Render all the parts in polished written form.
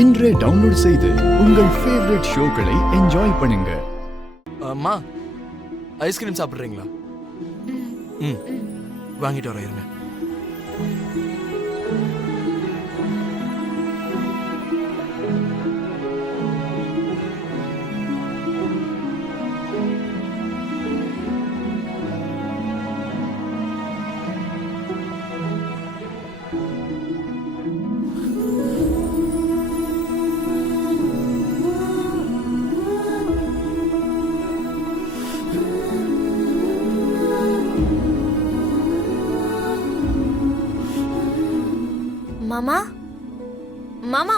இன்றே டவுன்லோட் செய்து உங்கள் ஃபேவரட் ஷோக்களை என்ஜாய் பண்ணுங்க. அம்மா, ஐஸ்கிரீம் சாப்பிட்றீங்களா? ம், வாங்கிட்டு வரோம் இருங்க. மாமா, மாமா,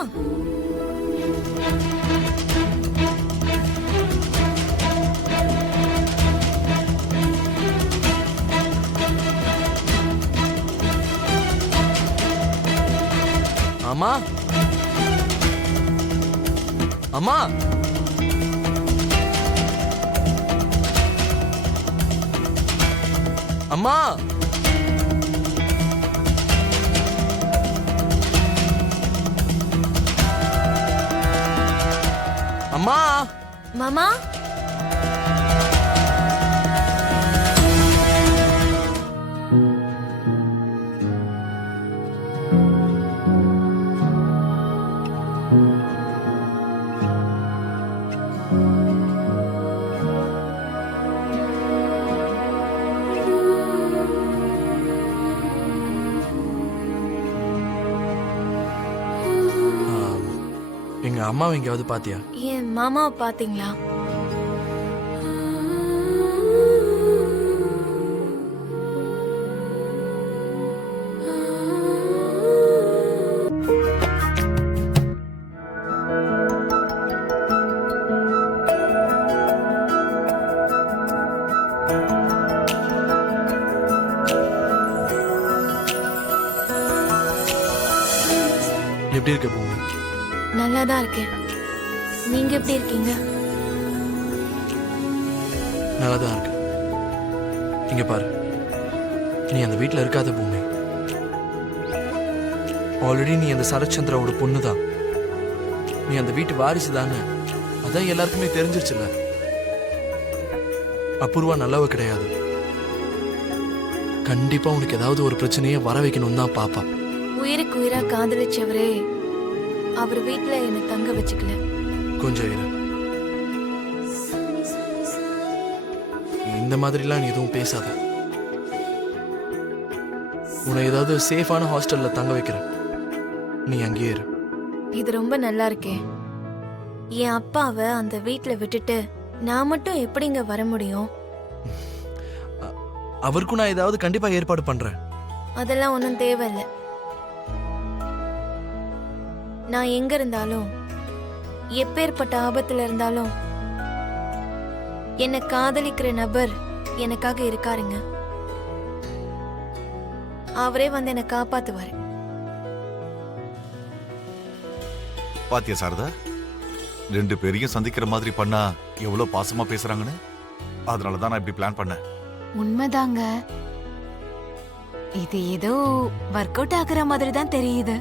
அம்மா, அம்மா, அம்மா, அம்மா, மாமா. எங்க அம்மாவை எங்கேயாவது பாத்தியா? என் மாமாவை பாத்தீங்களா? எப்படி இருக்க பூமி? நல்லா தான் இருக்கேன். நீங்க எப்படி இருக்கீங்க? நல்லா தான் இருக்கு. இங்க பாரு, நீ அந்த வீட்டில் இருக்காத பூமி. ஆல்ரெடி நீ அந்த சரச்சந்திராவோட பொண்ணு தான். நீ அந்த வீட்டு வாரிசு தானே, அதான் எல்லாருக்குமே தெரிஞ்சிருச்சுல. அபூர்வா நல்லவ கிடையாது. கண்டிப்பா உனக்கு ஏதாவது ஒரு பிரச்சனையை வர வைக்கணும் தான் பாப்பா. உயிருக்கு உயிரா காதலிச்சவரே அவர் வீட்டுல என்ன தங்க வச்சுக்கல. கொஞ்சம் இரு. இந்த மாதிரிலாம் நீ எதுவும் பேசாத. உன்னை ஏதாவது சேஃபான ஹாஸ்டல்ல தங்க வைக்கிறேன், நீ அங்கேயே இரு. இது ரொம்ப நல்லா இருக்கே. என் அப்பாவை அந்த வீட்டுல விட்டுட்டு நான் மட்டும் எப்படிங்க வர முடியும்? அவருக்கும் நான் ஏதாவது கண்டிப்பா ஏற்பாடு பண்றேன். அதெல்லாம் ஒன்றும் தேவையில்லை. நான் எங்க இருந்தாலும் எப்பேற்பட்ட ஆபத்துல இருந்தாலும் என்னை காதலிக்கிற நபர் எனக்காக இருக்காருங்க. அவரே வந்து என்னை காப்பாத்துவாரு. பாத்தியா சாரதா, ரெண்டு பேரையும் சந்திக்கிற மாதிரி பண்ணா எவ்வளவு பாசமா பேசுறாங்கன்னு. அதனாலதான் நான் இப்படி பிளான் பண்ணேன். உண்மைதாங்க. இது ஏதோ ஒர்க் அவுட் ஆகுற மாதிரி தான் தெரியுது.